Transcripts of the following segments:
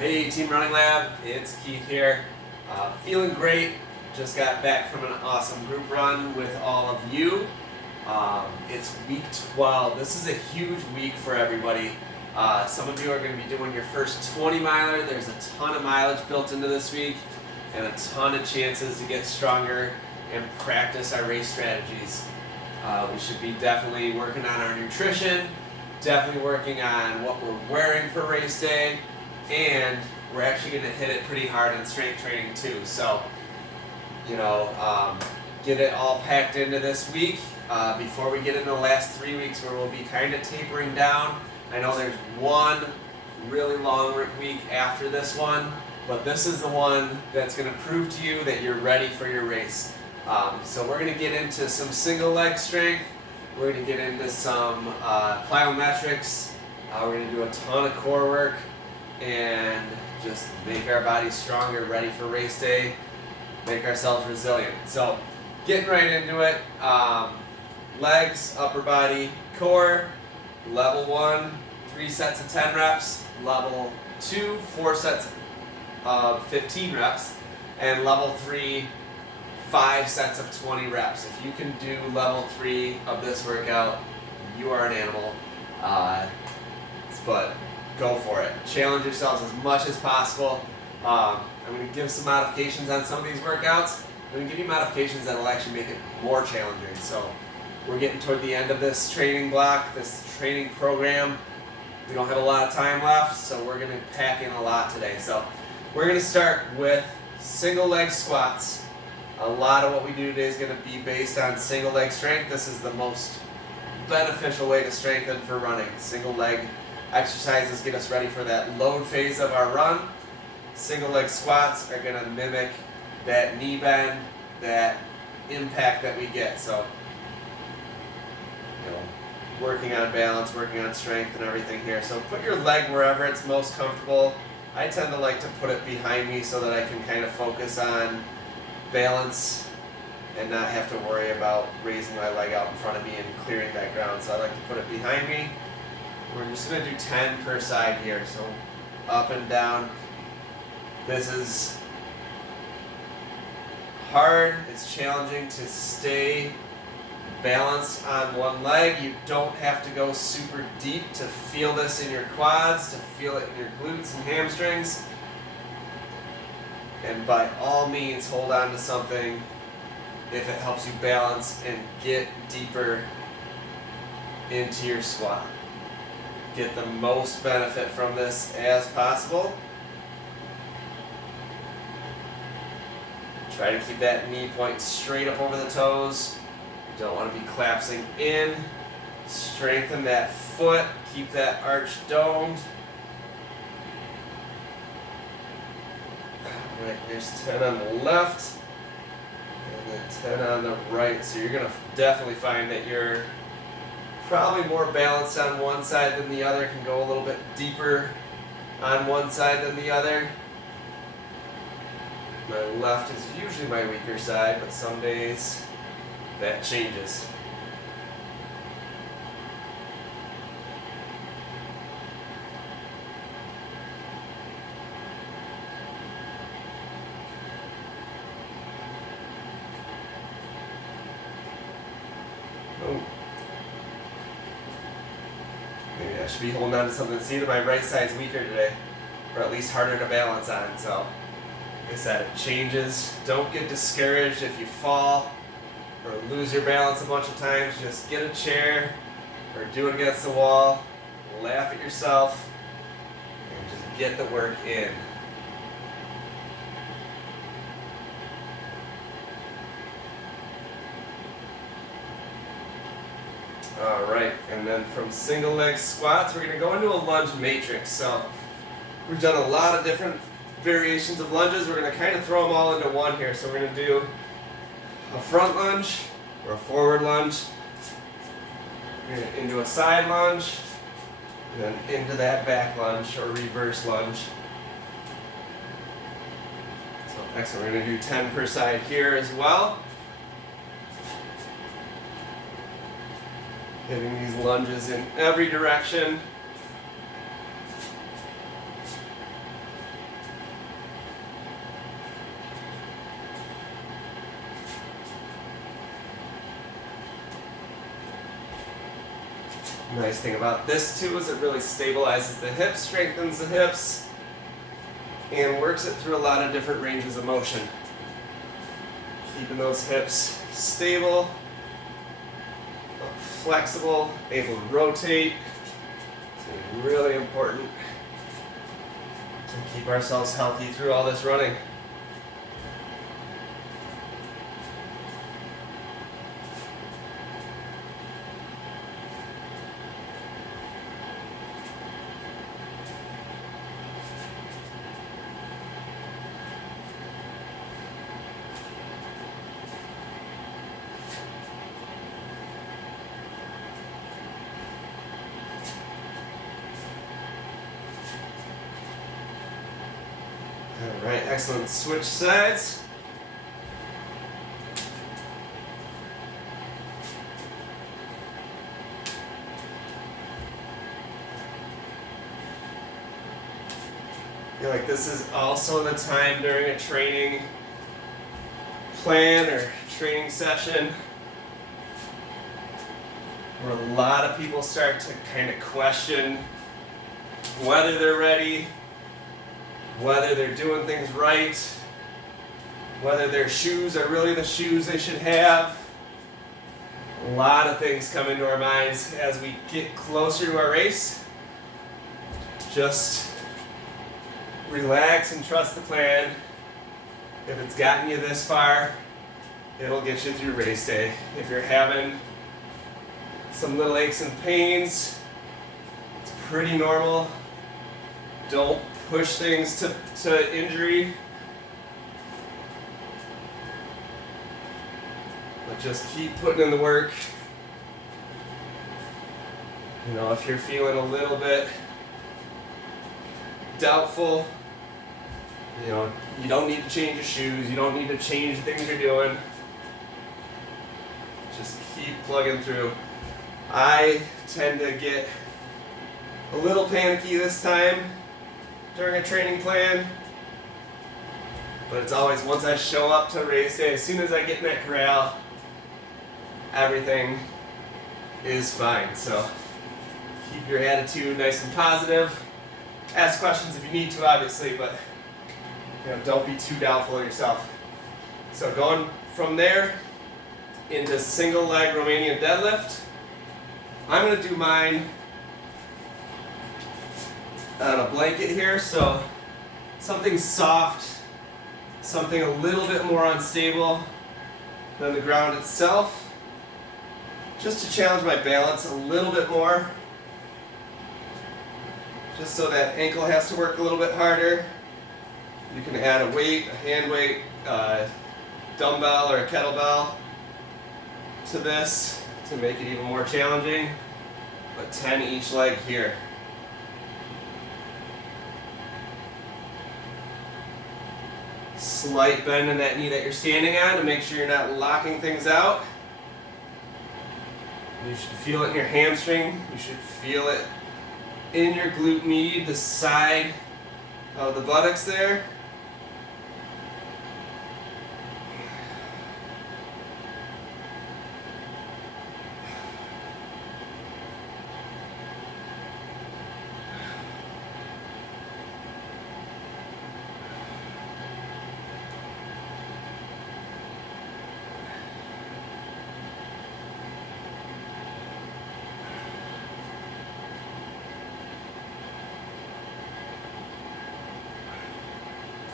Hey Team Running Lab, it's Keith here. Feeling great. Just got back from an awesome group run with all of you. It's week 12. This is a huge week for everybody. Some of you are going to be doing your first 20 miler. There's a ton of mileage built into this week and a ton of chances to get stronger and practice our race strategies. We should be definitely working on our nutrition, definitely working on what we're wearing for race day, and we're actually going to hit it pretty hard in strength training too. So, get it all packed into this week before we get into the last 3 weeks where we'll be kind of tapering down. I know there's one really long week after this one, but this is the one that's going to prove to you that you're ready for your race. So we're going to get into some single leg strength. We're going to get into some plyometrics. We're going to do a ton of core work and just make our bodies stronger, ready for race day, make ourselves resilient. So getting right into it, legs, upper body, core, level 1, 3 sets of 10 reps, level 2, 4 sets of 15 reps, and level 3, 5 sets of 20 reps. If you can do level 3 of this workout, you are an animal. But go for it. Challenge yourselves as much as possible. I'm going to give some modifications on some of these workouts. I'm going to give you modifications that will actually make it more challenging. So we're getting toward the end of this training block, this training program. We don't have a lot of time left, so we're going to pack in a lot today. So we're going to start with single leg squats. A lot of what we do today is going to be based on single leg strength. This is the most beneficial way to strengthen for running. Single leg exercises get us ready for that load phase of our run. Single leg squats are going to mimic that knee bend, that impact that we get. So, working on balance, working on strength and everything here. So put your leg wherever it's most comfortable. I tend to like to put it behind me so that I can kind of focus on balance and not have to worry about raising my leg out in front of me and clearing that ground. So I like to put it behind me. We're just going to do 10 per side here, so up and down. This is hard, it's challenging to stay balanced on one leg. You don't have to go super deep to feel this in your quads, to feel it in your glutes and hamstrings. And by all means, hold on to something if it helps you balance and get deeper into your squat. Get the most benefit from this as possible. Try to keep that knee point straight up over the toes. You don't want to be collapsing in. Strengthen that foot. Keep that arch domed. Alright, here's 10 on the left. And then 10 on the right. So you're going to definitely find that you're probably more balanced on one side than the other, can go a little bit deeper on one side than the other. My left is usually my weaker side, but some days that changes. Oh. Maybe I should be holding on to something. See that my right side's weaker today, or at least harder to balance on. So, like I said, it changes. Don't get discouraged if you fall or lose your balance a bunch of times. Just get a chair or do it against the wall. Laugh at yourself and just get the work in. Alright, and then from single leg squats, we're going to go into a lunge matrix. So we've done a lot of different variations of lunges. We're going to kind of throw them all into one here. So we're going to do a front lunge or a forward lunge, into a side lunge, and then into that back lunge or reverse lunge. So excellent, we're going to do 10 per side here as well. Hitting these lunges in every direction. Nice thing about this too is it really stabilizes the hips, strengthens the hips, and works it through a lot of different ranges of motion. Keeping those hips stable, flexible, able to rotate. It's really important to keep ourselves healthy through all this running. All right, excellent. Switch sides. I feel like this is also the time during a training plan or training session where a lot of people start to kind of question whether they're ready, whether they're doing things right, whether their shoes are really the shoes they should have. A lot of things come into our minds as we get closer to our race. Just relax and trust the plan. If it's gotten you this far, it'll get you through race day. If you're having some little aches and pains, it's pretty normal. Don't push things to injury. But just keep putting in the work. You know, if you're feeling a little bit doubtful, you know, you don't need to change your shoes, you don't need to change the things you're doing. Just keep plugging through. I tend to get a little panicky this time during a training plan, but it's always once I show up to race day, as soon as I get in that corral, everything is fine. So keep your attitude nice and positive. Ask questions if you need to, obviously, but you know, don't be too doubtful of yourself. So going from there into single leg Romanian deadlift, I'm going to do mine on a blanket here, so something soft, something a little bit more unstable than the ground itself, just to challenge my balance a little bit more, just so that ankle has to work a little bit harder. You can add a weight, a hand weight, dumbbell or a kettlebell to this to make it even more challenging, but 10 each leg here. Slight bend in that knee that you're standing on to make sure you're not locking things out. You should feel it in your hamstring. You should feel it in your glute med, the side of the buttocks there.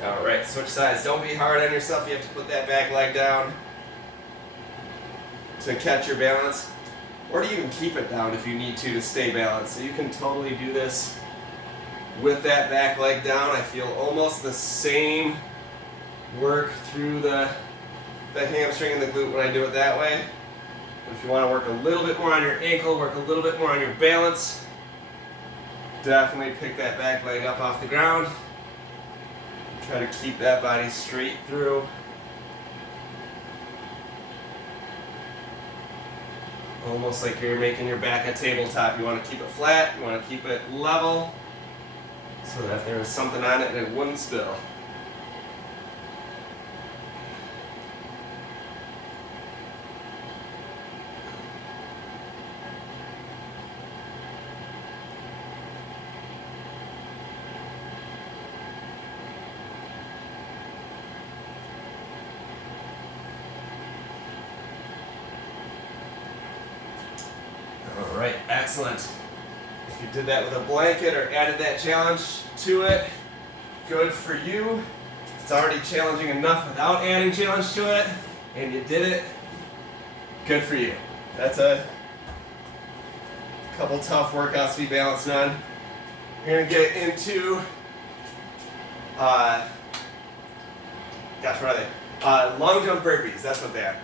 Alright, switch sides. Don't be hard on yourself. You have to put that back leg down to catch your balance. Or to even keep it down if you need to stay balanced. So you can totally do this with that back leg down. I feel almost the same work through the hamstring and the glute when I do it that way. But if you want to work a little bit more on your ankle, work a little bit more on your balance, definitely pick that back leg up off the ground. Try to keep that body straight through. Almost like you're making your back a tabletop. You want to keep it flat, you want to keep it level, so that if there was something on it, it wouldn't spill. All right, excellent. If you did that with a blanket or added that challenge to it, good for you. It's already challenging enough without adding challenge to it, and you did it. Good for you. That's a couple tough workouts to be balanced on. We're gonna get into, gosh, what are they? Long jump burpees, that's what they are.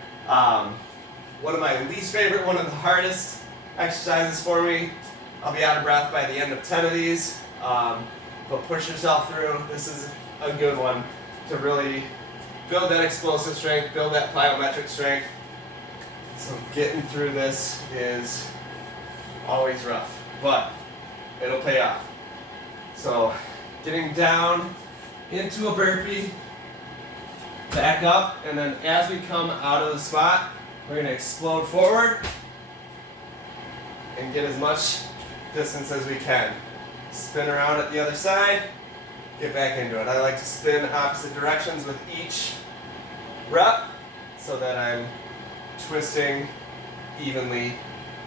One of my least favorite, one of the hardest exercises for me. I'll be out of breath by the end of 10 of these, but push yourself through. This is a good one to really build that explosive strength, build that plyometric strength. So getting through this is always rough, but it'll pay off. So getting down into a burpee, back up, and then as we come out of the spot, we're going to explode forward and get as much distance as we can. Spin around at the other side, get back into it. I like to spin opposite directions with each rep so that I'm twisting evenly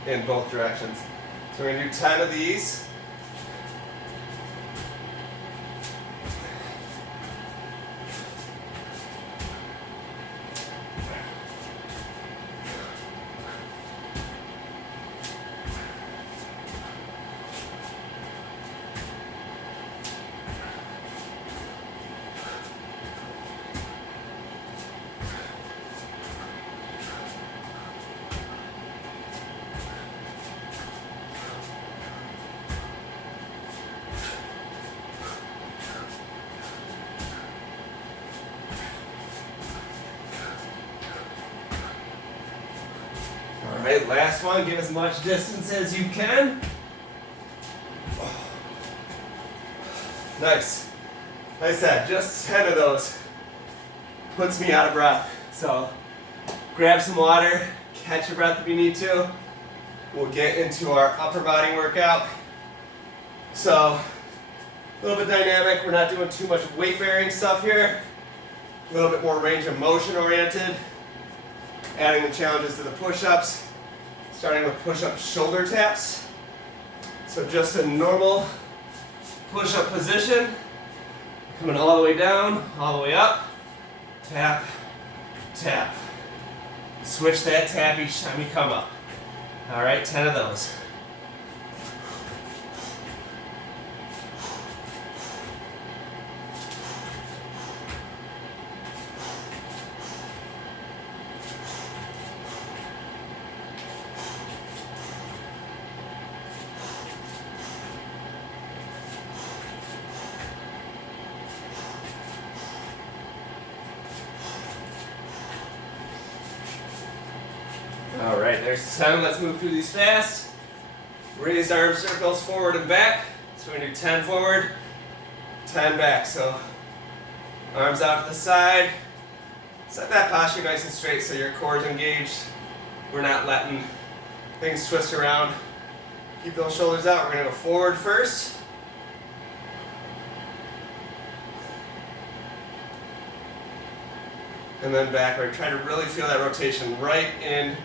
in both directions. So we're going to do 10 of these. Alright, last one, get as much distance as you can. Nice. Like I said, just 10 of those puts me out of breath. So grab some water, catch your breath if you need to. We'll get into our upper body workout. So a little bit dynamic, we're not doing too much weight bearing stuff here. A little bit more range of motion oriented. Adding the challenges to the push-ups. Starting with push-up shoulder taps. So just a normal push-up position. Coming all the way down, all the way up. Tap, tap. Switch that tap each time you come up. All right, 10 of those. All right, there's 10. Let's move through these fast. Raised arm circles forward and back. So we're going to do 10 forward, 10 back. So arms out to the side. Set that posture nice and straight so your core is engaged. We're not letting things twist around. Keep those shoulders out. We're going to go forward first. And then backward. Try to really feel that rotation right in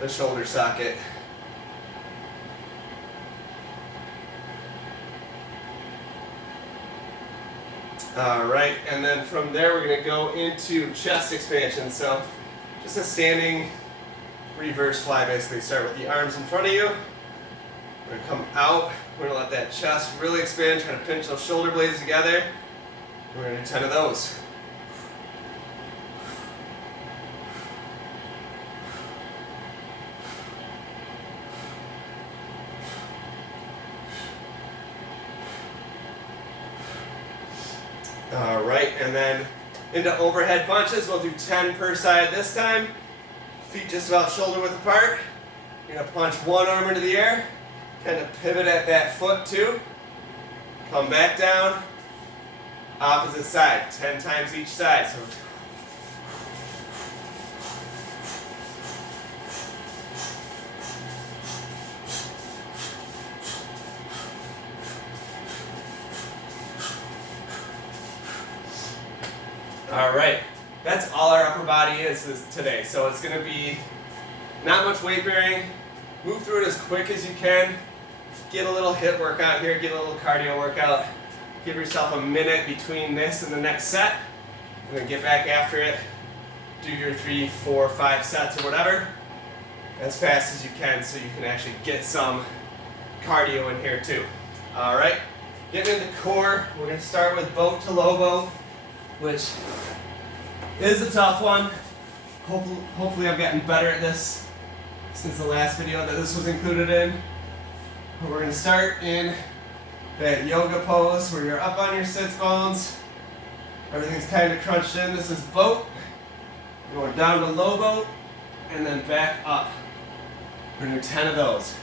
the shoulder socket. All right, and then from there we're going to go into chest expansion. So just a standing reverse fly basically. Start with the arms in front of you. We're going to come out. We're going to let that chest really expand. Try to pinch those shoulder blades together. We're going to do 10 of those. All right, and then into overhead punches. We'll do 10 per side this time. Feet just about shoulder width apart. You're gonna punch one arm into the air, kind of pivot at that foot too. Come back down, opposite side, 10 times each side. So all right, that's all our upper body is today. So it's going to be not much weight bearing, Move through it as quick as you can. Get a little HIIT workout here, get a little cardio workout. Give yourself a minute between this and the next set, and then get back after it. Do your 3, 4, 5 sets or whatever as fast as you can so you can actually get some cardio in here too. All right, getting into core, we're gonna start with boat to lobo, which is a tough one. Hopefully I've gotten better at this since the last video that this was included in. But we're gonna start in that yoga pose where you're up on your sits bones. Everything's kind of crunched in. This is boat. We're going down to low boat and then back up. We're gonna do 10 of those.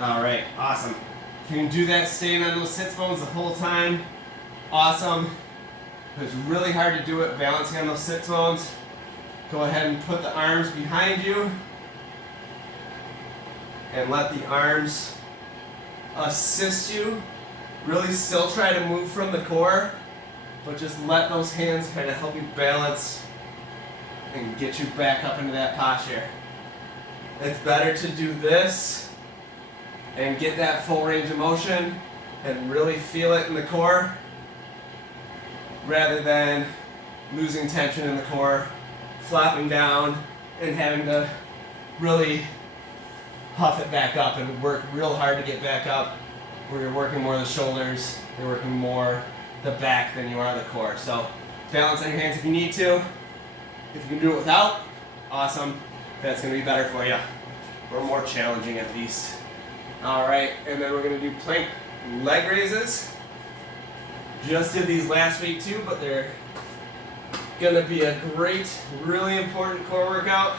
All right, awesome. If you can do that staying on those sits bones the whole time, awesome. If it's really hard to do it balancing on those sits bones, go ahead and put the arms behind you and let the arms assist you. Really still try to move from the core, but just let those hands kind of help you balance and get you back up into that posture. It's better to do this and get that full range of motion and really feel it in the core rather than losing tension in the core, flopping down and having to really huff it back up and work real hard to get back up, where you're working more the shoulders, you're working more the back than you are the core. So balance on your hands if you need to. If you can do it without, awesome. That's going to be better for you, or more challenging at least. All right, and then we're gonna do plank leg raises. Just did these last week too, but they're gonna be a great, really important core workout.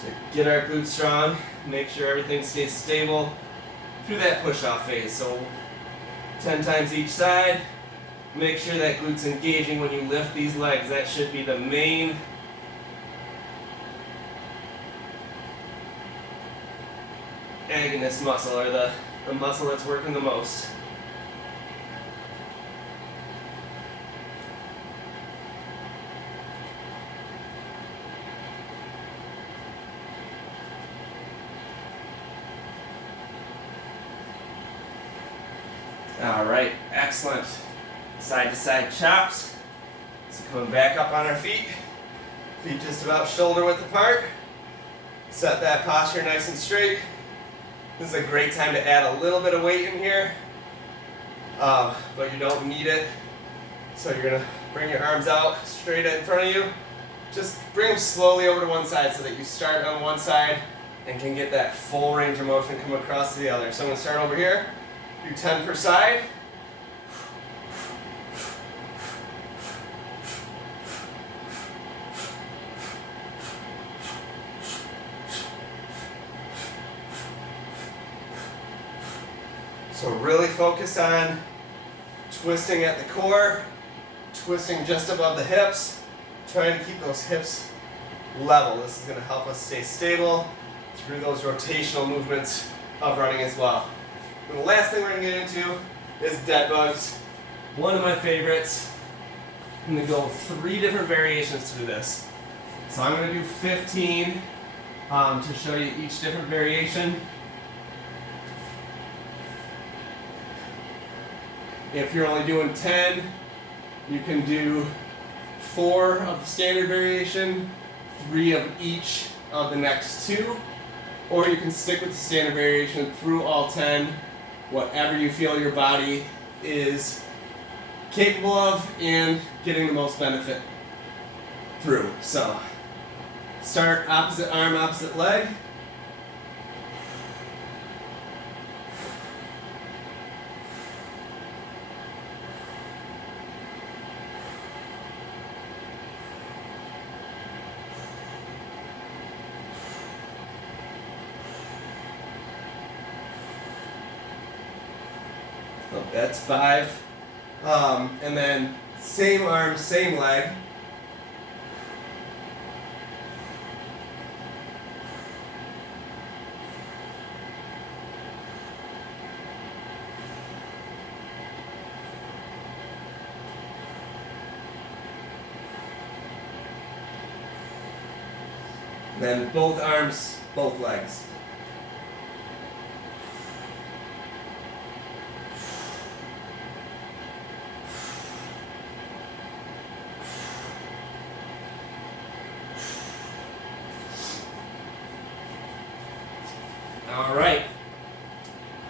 So get our glutes strong, make sure everything stays stable through that push-off phase. So 10 times each side. Make sure that glute's engaging when you lift these legs. That should be the main agonist muscle, or the muscle that's working the most. All right, excellent. Side to side chops. So coming back up on our feet just about shoulder width apart. Set that posture nice and straight. This is a great time to add a little bit of weight in here, but you don't need it. So you're gonna bring your arms out straight in front of you. Just bring them slowly over to one side so that you start on one side and can get that full range of motion come across to the other. So I'm gonna start over here, do 10 per side. So really focus on twisting at the core, twisting just above the hips, trying to keep those hips level. This is going to help us stay stable through those rotational movements of running as well. And the last thing we're going to get into is dead bugs. One of my favorites. I'm going to go 3 different variations through this. So I'm going to do 15 to show you each different variation. If you're only doing 10, you can do 4 of the standard variation, 3 of each of the next 2, or you can stick with the standard variation through all 10, whatever you feel your body is capable of and getting the most benefit through. So, start opposite arm, opposite leg. That's 5. And then same arm, same leg. Then both arms, both legs. All right.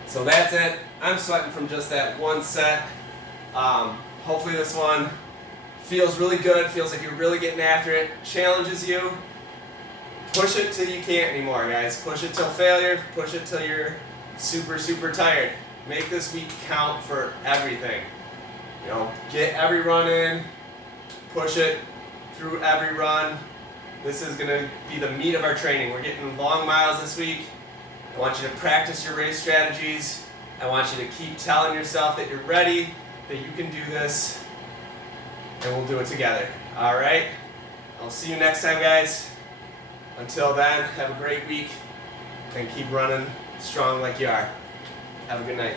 So that's it. I'm sweating from just that one set. Hopefully this one feels really good, feels like you're really getting after it, challenges you. Push it till you can't anymore, guys. Push it till failure, push it till you're super, super tired. Make this week count for everything. You know, get every run in, push it through every run. This is gonna be the meat of our training. We're getting long miles this week. I want you to practice your race strategies. I want you to keep telling yourself that you're ready, that you can do this, and we'll do it together. All right? I'll see you next time, guys. Until then, have a great week and keep running strong like you are. Have a good night.